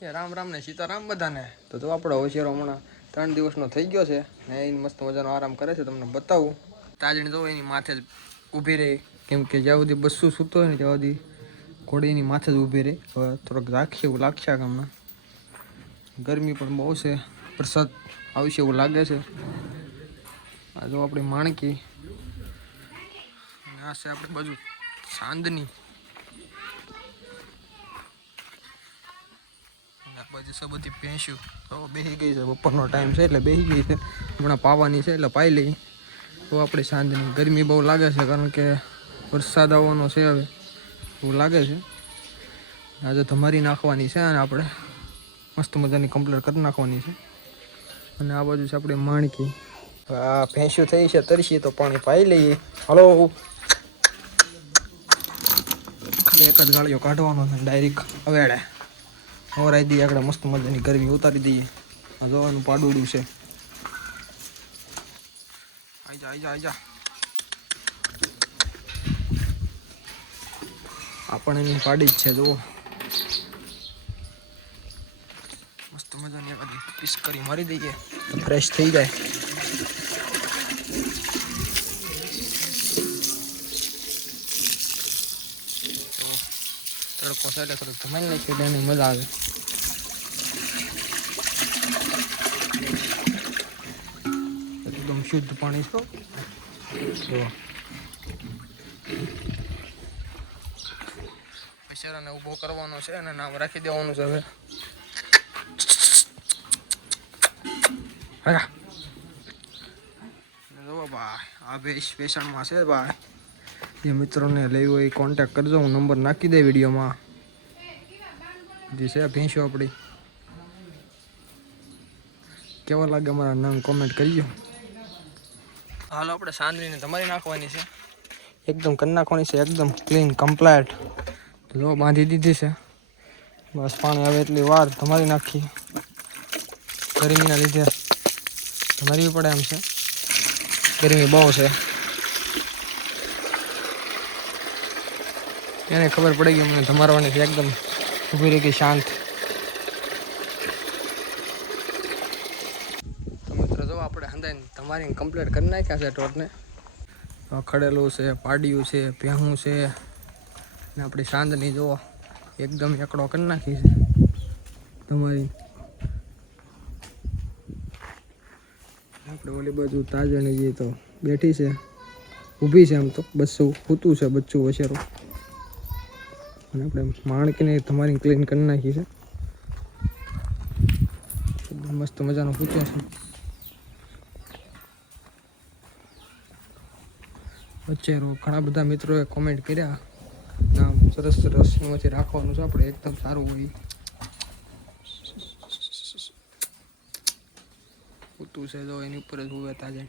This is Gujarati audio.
એ રામ રામ ને સીતારામ બધાને. તો આપણો હોશિયારો હમણાં 3 દિવસનો થઈ ગયો છે ને એને મસ્ત મજાનો આરામ કરે છે. તમને બતાવું તાજણી તો એની માથે જ ઊભી રહી, કેમ કે જ્યાં સુધી બસ્સું સૂતો હોય ને ત્યાં સુધી ઘોડીની માથે જ ઊભી રહી. હવે થોડોક રાખીએ એવું લાગશે ગામમાં. ગરમી પણ બહુ છે, વરસાદ આવશે એવું લાગે છે. આ જો આપણી માણકી આ છે આપણી બાજુ ચાંદની. બાજુ છે બધી ભેંસ્યું તો બેસી ગઈ છે. બપોરનો ટાઈમ છે એટલે બેસી ગઈ છે. હમણાં પાવાની છે એટલે પાઈ લઈ. તો આપણી સાંજની ગરમી બહુ લાગે છે, કારણ કે વરસાદ આવવાનો છે હવે એવું લાગે છે. આજે તમારી નાખવાની છે અને આપણે મસ્ત મજાની કમ્પ્લીટ કરી નાખવાની છે. અને આ બાજુ છે આપણે માણકી. આ ભેંસ્યું થઈ છે તરસી, તો પાણી પાઈ લઈએ. હલો, એક જ ગાળિયો કાઢવાનો છે ડાયરેક્ટ અવેડે ઓરાઈ દઈએ. આપણે મસ્ત મજાની ગરમી ઉતારી દઈએ. આ જોવાનું પાડુડું છે. આઈ જા આપણે એની પાડી જ છે. જુઓ મસ્ત મજાની એકાદી પીસ કરી મારી દઈએ તો ફ્રેશ થઈ જાય. તડકો છે એટલે થોડુંક ધમાઈ નાખીએ એટલે એની મજા આવે. એકદમ શુદ્ધ પાણી છે. જો પૈસાને ઊભો કરવાનો છે અને નામ રાખી દેવાનું છે. હવે જો ભાઈ આ વેચાણમાં છે ભાઈ. જે મિત્રોને લેવું હોય એ કોન્ટેક્ટ કરજો. હું નંબર નાખી દે વિડીયોમાં. જે છે ભેંસો આપણી. કેવા લાગે અમારા નામ કોમેન્ટ કરજો. હાલો, આપણે સાંજની તમારી નાખવાની છે. એકદમ કરી નાખવાની છે, એકદમ ક્લીન કમ્પ્લેટ. જો બાંધી દીધી છે. બસ પાણી આવે એટલી વાર તમારી નાખી. ગરમીના લીધે તમારી પડે એમ છે. ગરમી બહુ છે. એને ખબર પડી ગઈ મને તમારવાની છે. એકદમ ઊભી રહી ગઈ શાંત. તો મિત્રો જો આપણે હંધાઈને તમારી કમ્પ્લીટ કરી નાખ્યા છે. ટોટને ખડેલું છે, પાડિયું છે, ભેહું છે ને આપણી સાંજની જુઓ એકદમ એકડો કરી નાખી છે તમારી. આપણે ઓલી બાજુ તાજણી જે તો બેઠી છે, ઊભી છે. આમ તો બચ્ચું સૂતું છે, બચ્ચું વસેરું. અને આપણે માણકીને તમારી ક્લીન કરી નાખી છે. મસ્ત મજાનો સૂતો છે. વચ્ચે ઘણા બધા મિત્રોએ કોમેન્ટ કર્યા નામ સરસ સરસ એમાંથી રાખવાનું છે આપણે, એકદમ સારું હોય. સૂતું છે જો એની ઉપર જ ઉભા તાજણ.